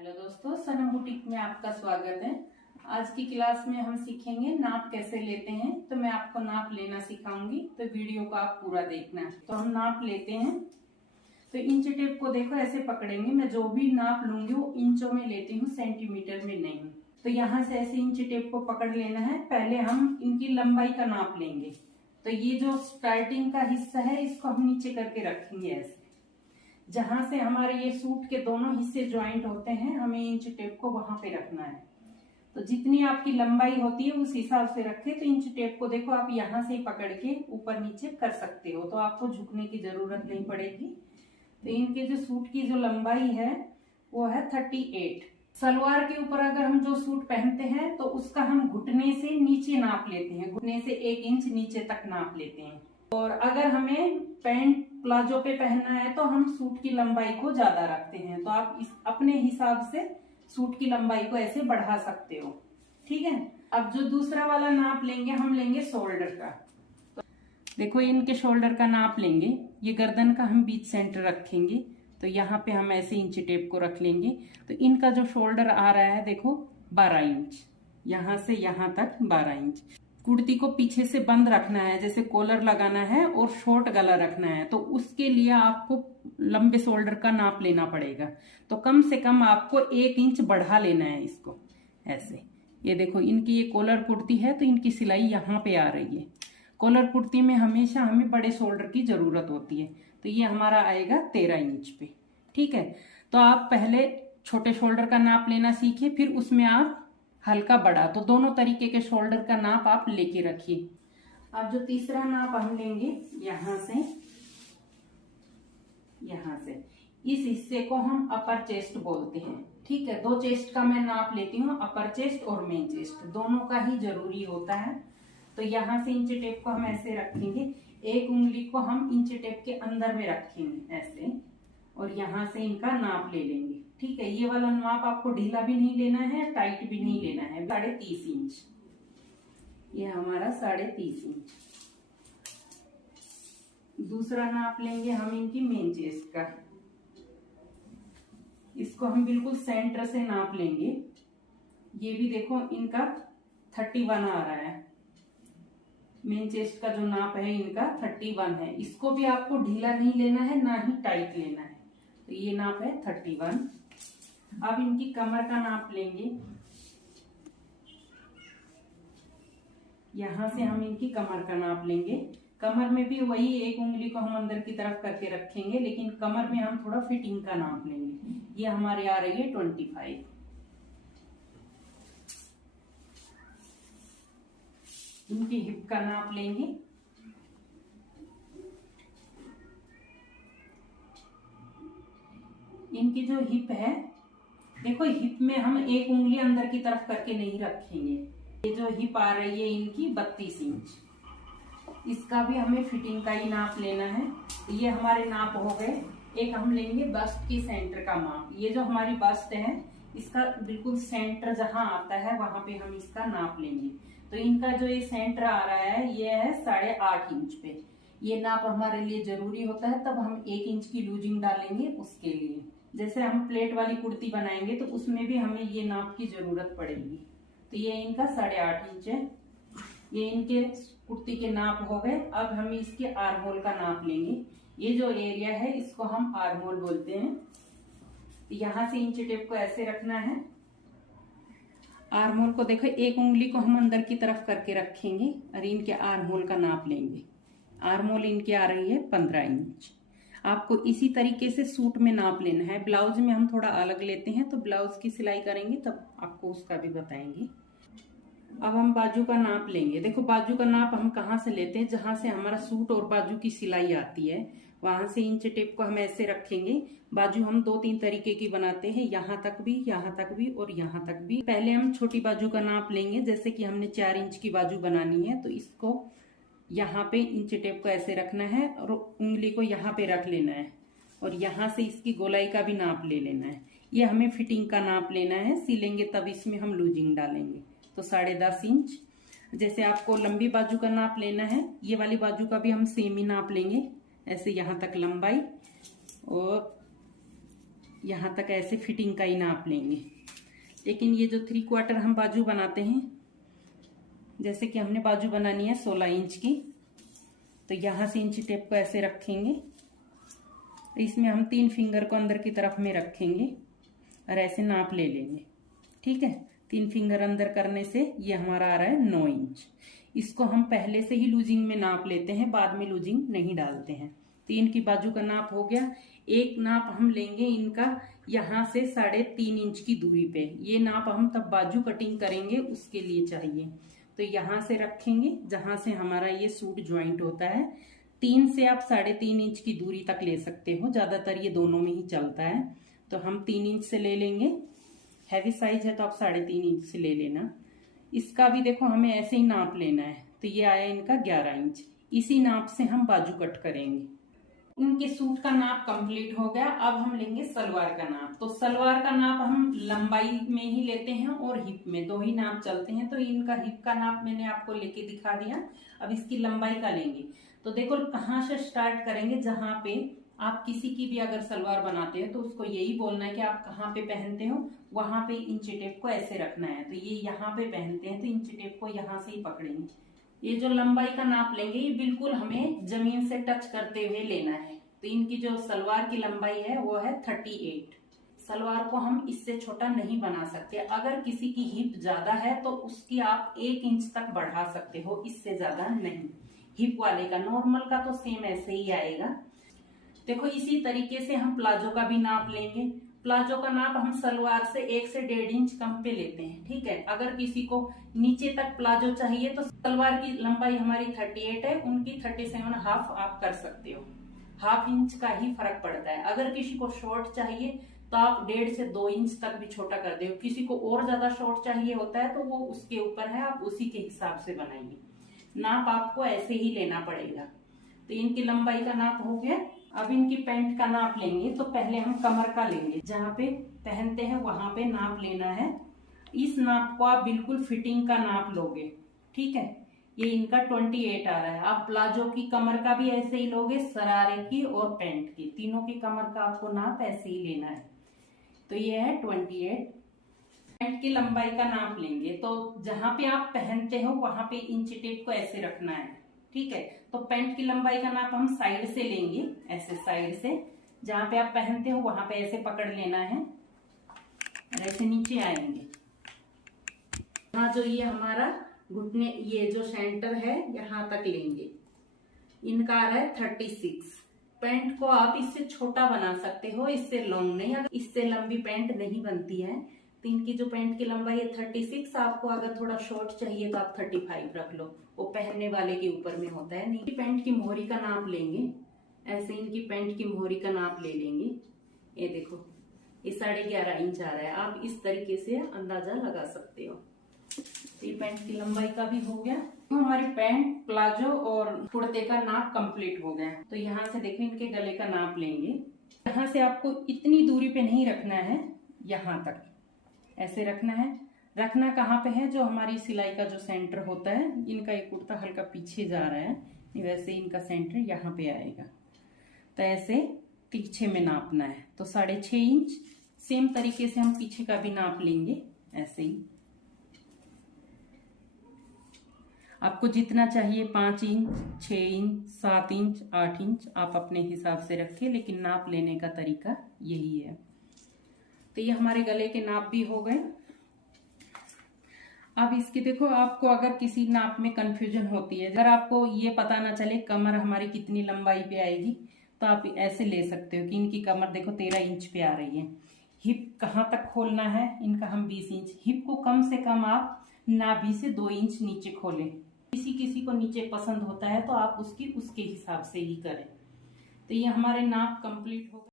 Hello दोस्तों, सनम boutique में आपका स्वागत है। आज की क्लास में हम सीखेंगे नाप कैसे लेते हैं। तो मैं आपको नाप लेना सिखाऊंगी, तो वीडियो को आप पूरा देखना। तो हम नाप लेते हैं। तो इंच टेप को देखो ऐसे पकड़ेंगे। मैं जो भी नाप लूंगी वो इंचों में लेती हूँ, सेंटीमीटर में नहीं। तो यहाँ से ऐसे इंच टेप को पकड़ लेना है। पहले हम इनकी लंबाई का नाप लेंगे। तो ये जो स्टार्टिंग का हिस्सा है इसको हम नीचे करके रखेंगे ऐसे। जहां से हमारे ये सूट के दोनों हिस्से ज्वाइंट होते हैं, हमें इंच टेप को वहां पे रखना है। तो जितनी आपकी लंबाई होती है उस हिसाब से रखें। तो इंच टेप को देखो आप यहाँ से पकड़ के ऊपर नीचे कर सकते हो, तो आपको झुकने की जरूरत नहीं पड़ेगी। तो इनके जो सूट की जो लंबाई है वो है 38। सलवार के ऊपर अगर हम जो सूट पहनते हैं तो उसका हम घुटने से नीचे नाप लेते हैं, घुटने से 1 इंच नीचे तक नाप लेते हैं। और अगर हमें पैंट प्लाजो पे पहनना है तो हम सूट की लंबाई को ज्यादा रखते हैं। तो आप अपने हिसाब से सूट की लंबाई को ऐसे बढ़ा सकते हो, ठीक है। अब जो दूसरा वाला नाप लेंगे, हम लेंगे शोल्डर का। तो देखो इनके शोल्डर का नाप लेंगे। ये गर्दन का हम बीच सेंटर रखेंगे। तो यहाँ पे हम ऐसे इंच टेप को रख लेंगे। तो इनका जो शोल्डर आ रहा है देखो 12 इंच, यहाँ से यहाँ तक 12 इंच। कुर्ती को पीछे से बंद रखना है, जैसे कॉलर लगाना है और शॉर्ट गला रखना है। तो उसके लिए आपको लंबे शोल्डर का नाप लेना पड़ेगा। तो कम से कम आपको 1 इंच बढ़ा लेना है इसको ऐसे। ये देखो इनकी ये कॉलर कुर्ती है तो इनकी सिलाई यहाँ पे आ रही है। कॉलर कुर्ती में हमेशा हमें बड़े शोल्डर की जरूरत होती है। तो ये हमारा आएगा 13 इंच पे, ठीक है। तो आप पहले छोटे शोल्डर का नाप लेना सीखिए, फिर उसमें आप हल्का बड़ा। तो दोनों तरीके के शोल्डर का नाप आप लेके रखिए। अब जो तीसरा नाप हम लेंगे यहाँ से इस हिस्से को हम अपर चेस्ट बोलते हैं, ठीक है। 2 चेस्ट का मैं नाप लेती हूँ, अपर चेस्ट और मेन चेस्ट दोनों का ही जरूरी होता है। तो यहाँ से इंच टेप को हम ऐसे रखेंगे। 1 उंगली को हम इंच टेप के अंदर में रखेंगे ऐसे, और यहाँ से इनका नाप ले लेंगे, ठीक है। ये वाला नाप आपको ढीला भी नहीं लेना है, टाइट भी नहीं लेना है। 30.5 इंच, ये हमारा 30.5 इंच। दूसरा नाप लेंगे हम इनकी मेन चेस्ट का। इसको हम बिल्कुल सेंटर से नाप लेंगे। ये भी देखो इनका 31 आ रहा है। मेन चेस्ट का जो नाप है इनका 31 है। इसको भी आपको ढीला नहीं लेना है, ना ही टाइट लेना है। तो ये नाप है 31। अब इनकी कमर का नाप लेंगे। यहां से हम इनकी कमर का नाप लेंगे। कमर में भी वही 1 उंगली को हम अंदर की तरफ करके रखेंगे, लेकिन कमर में हम थोड़ा फिटिंग का नाप लेंगे। ये हमारे आ रही है 25। इनकी हिप का नाप लेंगे। इनकी जो हिप है देखो, हिप में हम 1 उंगली अंदर की तरफ करके नहीं रखेंगे। ये जो हिप आ रही है इनकी 32 इंच। इसका भी हमें फिटिंग का ही नाप लेना है। तो ये हमारे नाप हो गए। एक हम लेंगे बस्ट की सेंटर का माप। ये जो हमारी बस्ट है इसका बिल्कुल सेंटर जहां आता है वहां पे हम इसका नाप लेंगे। तो इनका जो ये सेंटर आ रहा है ये है 8.5 इंच पे। ये नाप हमारे लिए जरूरी होता है, तब हम 1 इंच की लूजिंग डालेंगे उसके लिए। जैसे हम प्लेट वाली कुर्ती बनाएंगे तो उसमें भी हमें ये नाप की जरूरत पड़ेगी। तो ये इनका 8.5 इंच है। ये इनके कुर्ती के नाप हो गए। अब हम इसके आर्म होल का नाप लेंगे। ये जो एरिया है इसको हम आर्म होल बोलते हैं। यहाँ से इंच टेप को ऐसे रखना है। आर्म होल को देखो 1 उंगली को हम अंदर की तरफ करके रखेंगे और इनके आर्म होल का नाप लेंगे। आर्म होल इनके आ रही है 15 इंच। आपको इसी तरीके से सूट में नाप लेना है। ब्लाउज में हम थोड़ा अलग लेते हैं, तो ब्लाउज की सिलाई करेंगे तब आपको उसका भी बताएंगे। अब हम बाजू का नाप लेंगे। देखो बाजू का नाप हम कहाँ से लेते हैं, जहां से हमारा सूट और बाजू की सिलाई आती है वहां से इंच टेप को हम ऐसे रखेंगे। बाजू हम 2-3 तरीके की बनाते हैं, यहाँ तक भी, यहाँ तक भी और यहाँ तक भी। पहले हम छोटी बाजू का नाप लेंगे। जैसे कि हमने 4 इंच की बाजू बनानी है, तो इसको यहाँ पे इंच टेप को ऐसे रखना है और उंगली को यहाँ पे रख लेना है, और यहाँ से इसकी गोलाई का भी नाप ले लेना है। ये हमें फिटिंग का नाप लेना है। सिलेंगे तब इसमें हम लूजिंग डालेंगे। तो 10.5 इंच। जैसे आपको लंबी बाजू का नाप लेना है, ये वाली बाजू का भी हम सेम ही नाप लेंगे। ऐसे यहाँ तक लंबाई और यहाँ तक ऐसे फिटिंग का ही नाप लेंगे। लेकिन ये जो 3/4 हम बाजू बनाते हैं, जैसे कि हमने बाजू बनानी है 16 इंच की, तो यहाँ से इंची टेप को ऐसे रखेंगे। इसमें हम 3 फिंगर को अंदर की तरफ में रखेंगे और ऐसे नाप ले लेंगे। ठीक है, 3 फिंगर अंदर करने से ये हमारा आ रहा है 9 इंच। इसको हम पहले से ही लूजिंग में नाप लेते हैं, बाद में लूजिंग नहीं डालते हैं। 3 की बाजू का नाप हो गया। एक नाप हम लेंगे इनका यहाँ से 3.5 इंच की दूरी पे। ये नाप हम तब बाजू कटिंग करेंगे उसके लिए चाहिए। तो यहाँ से रखेंगे जहां से हमारा ये सूट ज्वाइंट होता है। 3 से आप 3.5 इंच की दूरी तक ले सकते हो, ज्यादातर ये दोनों में ही चलता है। तो हम 3 इंच से ले लेंगे। हैवी साइज है तो आप 3.5 इंच से ले लेना। इसका भी देखो हमें ऐसे ही नाप लेना है। तो ये आया इनका 11 इंच। इसी नाप से हम बाजू कट करेंगे। इनके सूट का नाप कंप्लीट हो गया। अब हम लेंगे सलवार का नाप। तो सलवार का नाप हम लंबाई में ही लेते हैं और हिप में, 2 ही नाप चलते हैं। तो इनका हिप का नाप मैंने आपको लेके दिखा दिया। अब इसकी लंबाई का लेंगे। तो देखो कहाँ से स्टार्ट करेंगे, जहां पे आप किसी की भी अगर सलवार बनाते हैं तो उसको यही बोलना है कि आप कहाँ पे पहनते हो, वहां पे इंची टेप को ऐसे रखना है। तो ये यहाँ पे पहनते हैं तो इंची टेप को यहाँ से ही पकड़ेंगे। ये जो लंबाई का नाप लेंगे ये बिल्कुल हमें जमीन से टच करते हुए लेना है। तो इनकी जो सलवार की लंबाई है वो है 38। सलवार को हम इससे छोटा नहीं बना सकते। अगर किसी की हिप ज्यादा है तो उसकी आप 1 इंच तक बढ़ा सकते हो, इससे ज्यादा नहीं। हिप वाले का, नॉर्मल का तो सेम ऐसे ही आएगा। देखो इसी तरीके से हम प्लाजो का भी नाप लेंगे। प्लाजो का नाप हम सलवार से 1 से 1.5 इंच कम पे लेते हैं। ठीक है, अगर किसी को नीचे तक प्लाजो चाहिए तो सलवार की लंबाई हमारी 38 है, उनकी 37.5 आप कर सकते हो। 1/2 इंच का ही फर्क पड़ता है। अगर किसी को शॉर्ट चाहिए तो आप 1.5 से 2 इंच तक भी छोटा कर दो। किसी को और ज्यादा शॉर्ट चाहिए होता है तो वो उसके ऊपर है, आप उसी के हिसाब से बनाइए। नाप आपको ऐसे ही लेना पड़ेगा। तो इनकी लंबाई का नाप हो गया। अब इनकी पैंट का नाप लेंगे। तो पहले हम कमर का लेंगे, जहाँ पे पहनते हैं वहां पे नाप लेना है। इस नाप को आप बिल्कुल फिटिंग का नाप लोगे। ठीक है, ये इनका 28 आ रहा है। आप प्लाजो की कमर का भी ऐसे ही लोगे, शरारे की और पैंट की, तीनों की कमर का आपको नाप ऐसे ही लेना है। तो ये है 28। पैंट की लंबाई का नाप लेंगे तो जहां पे आप पहनते हो वहां पे इंची टेप को ऐसे रखना है। ठीक है, तो पैंट की लंबाई का नाप हम साइड से लेंगे, ऐसे साइड से जहां पे आप पहनते हो वहां पे ऐसे पकड़ लेना है और ऐसे नीचे आएंगे। यहाँ जो ये हमारा घुटने, ये जो सेंटर है यहाँ तक लेंगे। इनका आ रहा है 36। पैंट को आप इससे छोटा बना सकते हो, इससे लॉन्ग नहीं। अगर इससे लंबी पैंट नहीं बनती है तो इनकी जो पैंट की लंबाई है 36। आपको अगर थोड़ा शॉर्ट चाहिए तो आप 35 रख लो, वो पहनने वाले के ऊपर में होता है। नहीं, पैंट की मोहरी का नाप लेंगे। ऐसे इनकी पैंट की मोहरी का नाप ले लेंगे। ये देखो ये 11.5 इंच आ रहा है। आप इस तरीके से अंदाजा लगा सकते हो। तो ये पैंट की लंबाई का भी हो गया। तो हमारी पैंट, प्लाजो और कुर्ते का नाप कंप्लीट हो गया। तो यहाँ से देखो इनके गले का नाप लेंगे। यहाँ से आपको इतनी दूरी पे नहीं रखना है, यहाँ तक ऐसे रखना है। रखना कहाँ पे है, जो हमारी सिलाई का जो सेंटर होता है। इनका एक कुर्ता हल्का पीछे जा रहा है, वैसे इनका सेंटर यहाँ पे आएगा। तो ऐसे पीछे में नापना है। तो 6.5 इंच। सेम तरीके से हम पीछे का भी नाप लेंगे ऐसे ही। आपको जितना चाहिए 5 इंच, 6 इंच, 7 इंच, 8 इंच आप अपने हिसाब से रखिए, लेकिन नाप लेने का तरीका यही है। तो ये हमारे गले के नाप भी हो गए। अब इसकी देखो, आपको अगर किसी नाप में कंफ्यूजन होती है, अगर आपको ये पता ना चले कमर हमारी कितनी लंबाई पे आएगी, तो आप ऐसे ले सकते हो कि इनकी कमर देखो 13 इंच पे आ रही है। हिप कहाँ तक खोलना है इनका, हम 20 इंच। हिप को कम से कम आप नाभि से 2 इंच नीचे खोलें। किसी किसी को नीचे पसंद होता है तो आप उसके हिसाब से ही करें। तो ये हमारे नाप कंप्लीट हो गए।